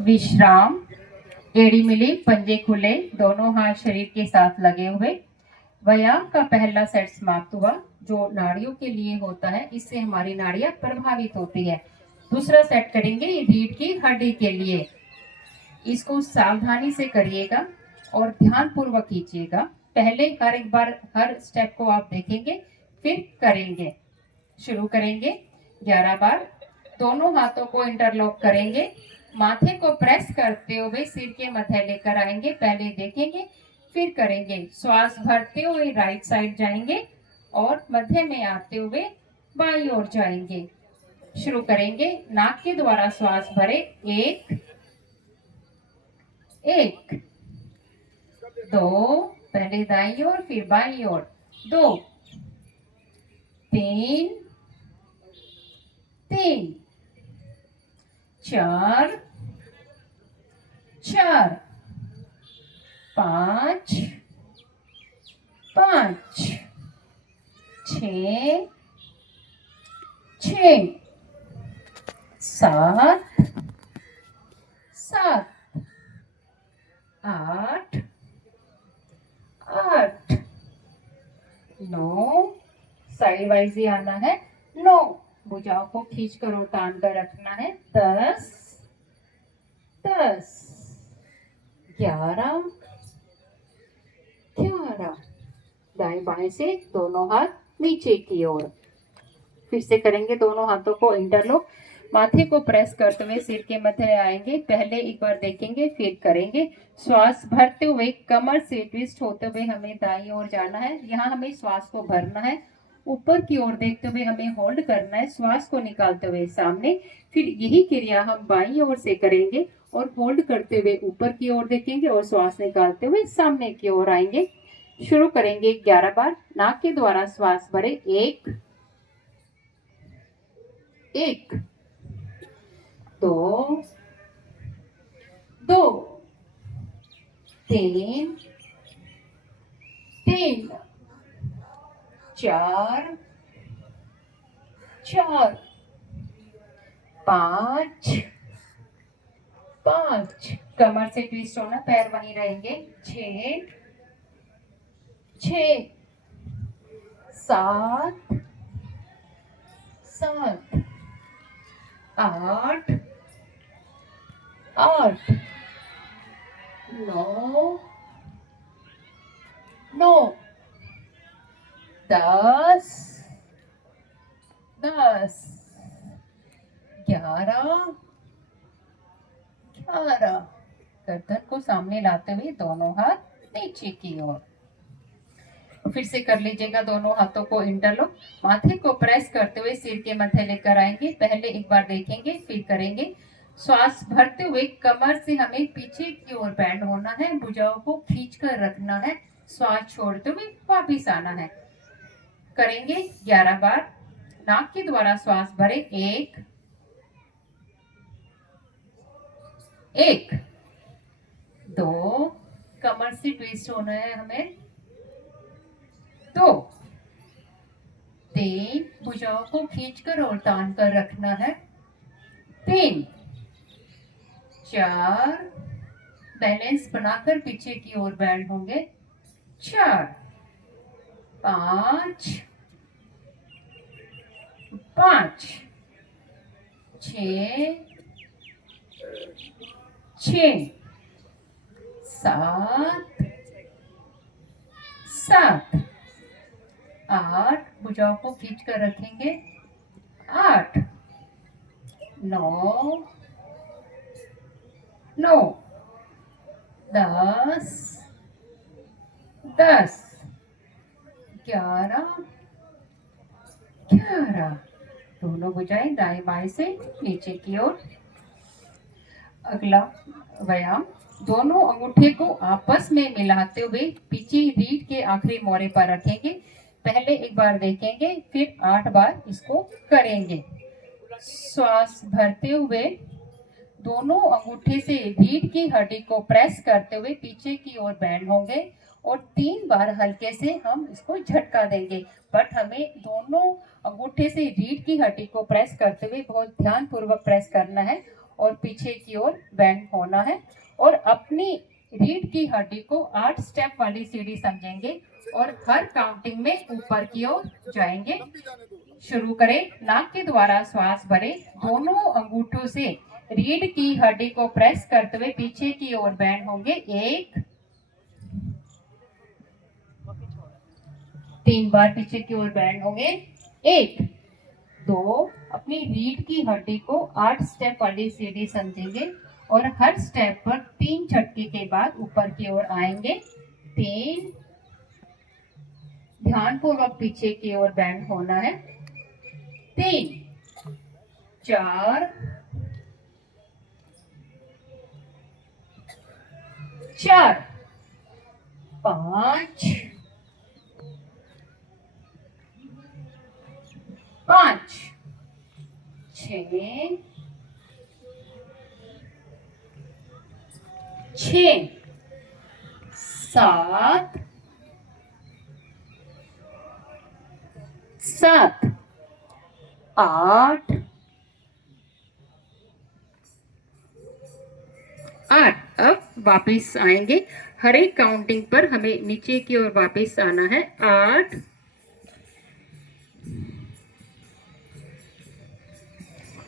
विश्राम। एड़ी मिली, पंजे खुले, दोनों हाथ शरीर के साथ लगे हुए। व्यायाम का पहला सेट समाप्त हुआ, जो नाड़ियों के लिए होता है। इससे हमारी नाड़ियां प्रभावित होती है। दूसरा सेट करेंगे रीढ़ की हड्डी के लिए। इसको सावधानी से करिएगा और ध्यान पूर्वक कीजिएगा। पहले हर एक बार हर स्टेप को आप देखेंगे, फिर करेंगे। शुरू करेंगे 11 बार। दोनों हाथों को इंटरलॉक करेंगे। माथे को प्रेस करते हुए सिर के मध्य लेकर आएंगे। पहले देखेंगे, फिर करेंगे। श्वास भरते हुए राइट साइड जाएंगे और मध्य में आते हुए बाईं ओर जाएंगे। शुरू करेंगे। नाक के द्वारा श्वास भरे। एक, एक, दो, पहले दाईं ओर फिर बाईं ओर, दो, तीन, तीन, चार, चार, पांच, पांच, छ, छ, सात, सात, आठ, आठ, नौ, साइड वाइज ही आना है। नौ, भुजाओं को खींच कर और तान कर रखना है। 10, 10, 11, 11, दाएं बाएं से दोनों हाथ नीचे की ओर। फिर से करेंगे। दोनों हाथों को इंटरलॉक, माथे को प्रेस करते हुए सिर के मध्य आएंगे। पहले एक बार देखेंगे, फिर करेंगे। श्वास भरते हुए कमर से ट्विस्ट होते हुए हमें दाईं ओर जाना है। यहाँ हमें श्वास को भरना है। ऊपर की ओर देखते हुए हमें होल्ड करना है। श्वास को निकालते हुए सामने। फिर यही क्रिया हम बाईं ओर से करेंगे और होल्ड करते हुए ऊपर की ओर देखेंगे और श्वास निकालते हुए सामने की ओर आएंगे। शुरू करेंगे 11 बार। नाक के द्वारा श्वास भरे। एक, एक, दो, दो, तीन, तीन, चार, चार, पांच, पांच, कमर से ट्विस्ट होना, पैर वहीं रहेंगे। छ, छ, सात, सात, आठ, आठ, नौ, नौ, 10, 10, 11, 11, गर्दन को सामने लाते हुए दोनों हाथ नीचे की ओर। फिर से कर लीजिएगा। दोनों हाथों को इंटरलॉक, माथे को प्रेस करते हुए सिर के मध्य लेकर आएंगे। पहले एक बार देखेंगे, फिर करेंगे। श्वास भरते हुए कमर से हमें पीछे की ओर बैंड होना है। भुजाओं को खींच कर रखना है। श्वास छोड़ते हुए वापिस आना है। करेंगे 11 बार। नाक के द्वारा श्वास भरे। एक, एक, दो, कमर से ट्विस्ट होना है हमें। दो, तीन, भुजाओं को खींचकर और तान कर रखना है। तीन, चार, बैलेंस बनाकर पीछे की ओर बैंड होंगे। चार, पांच, पांच, छ, छ, सात, सात, आठ, भुजाओं को खींच कर रखेंगे। आठ, नौ, नौ, 10, 10, 11, 11, दोनों भुजाएं दाएं बाएं से नीचे की ओर। अगला व्यायाम, दोनों अंगूठे को आपस में मिलाते हुए पीछे रीढ़ के आखिरी मोरे पर रखेंगे। पहले एक बार देखेंगे, फिर 8 बार इसको करेंगे। श्वास भरते हुए दोनों अंगूठे से रीढ़ की हड्डी को प्रेस करते हुए पीछे की ओर बैंड होंगे और 3 बार हल्के से हम इसको झटका देंगे। बट हमें दोनों अंगूठे से रीढ़ की हड्डी को प्रेस करते हुए बहुत ध्यान पूर्वक प्रेस करना है और पीछे की ओर बेंड होना है और अपनी रीढ़ की हड्डी को 8 स्टेप वाली सीढ़ी समझेंगे और हर काउंटिंग में ऊपर की ओर जाएंगे। शुरू करें। नाक के द्वारा श्वास भरें। दोनों अंगूठों से रीढ़ की हड्डी को प्रेस करते हुए पीछे की ओर बेंड होंगे। 1 3 बार पीछे की ओर बेंड होंगे। 1 2 अपनी रीढ़ की हड्डी को 8 स्टेप वाली सीढ़ी समझेंगे और हर स्टेप पर 3 झटके के बाद ऊपर की ओर आएंगे। 3 ध्यानपूर्वक पीछे की ओर बेंड होना है। 3 4 4 5 5 6 6 7 7 8 8 अब वापस आएंगे। हर एक काउंटिंग पर हमें नीचे की ओर वापस आना है। 8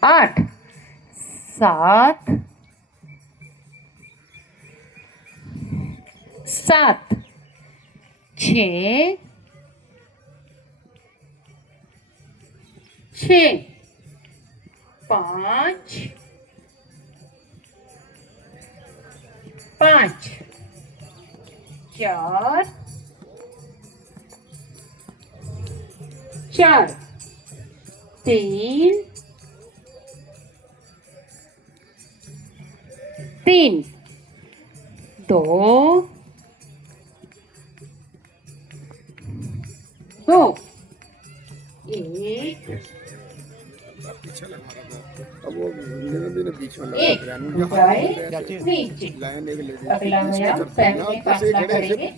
8 7 7 6 6 5 5 4 4 3 3 2 2 1 पीछे लगा रहा था अब वो मेरे पीछे लगा एक नीचे। अगला व्यायाम पैरों में फासला करेंगे।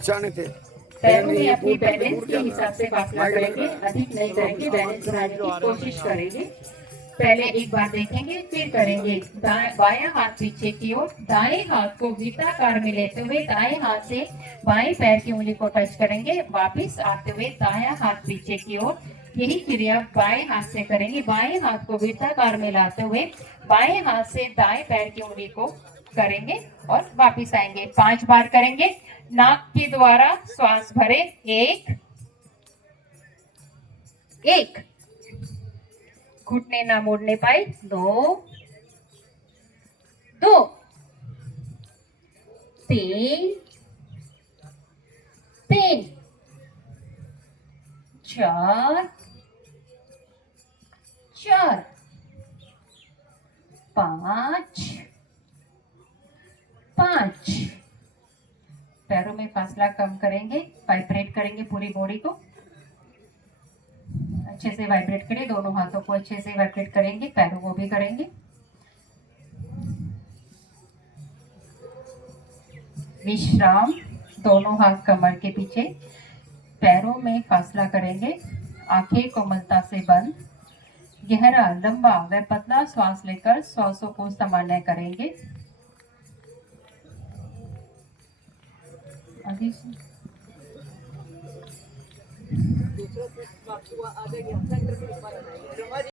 पैरों में अपनी बैलेंस के हिसाब से फासला करेंगे, अधिक नहीं करेंगे, बैलेंस बनाने की कोशिश करेंगे। पहले एक बार देखेंगे फिर करेंगे। बायां हाथ पीछे की ओर, दाएं हाथ को वृत्ताकार में लेते हुए दाएं हाथ से बाएं पैर की उंगली को टच करेंगे। वापिस आते हुए दायां हाथ पीछे की ओर, यही क्रिया बाएं हाथ से करेंगे। बाएं हाथ को वृत्ताकार में लाते हुए बाएं हाथ से दाएं पैर की उंगली को करेंगे और वापिस आएंगे। 5 बार करेंगे। नाक के द्वारा श्वास भरे। 1 1 घुटने ना मोड़ने पाए। 2 2 3 3 4 4 5 5 पैरों में फासला कम करेंगे, वाइब्रेट करेंगे पूरी बॉडी को। अच्छे से वाइब्रेट करें, दोनों हाथों को अच्छे से वाइब्रेट करेंगे, पैरों को भी करेंगे। विश्राम। दोनों हाथ कमर के पीछे, पैरों में फासला करेंगे, आंखें कोमलता से बंद। गहरा, लंबा व पतला श्वास लेकर श्वासों को सामान्य करेंगे। अभी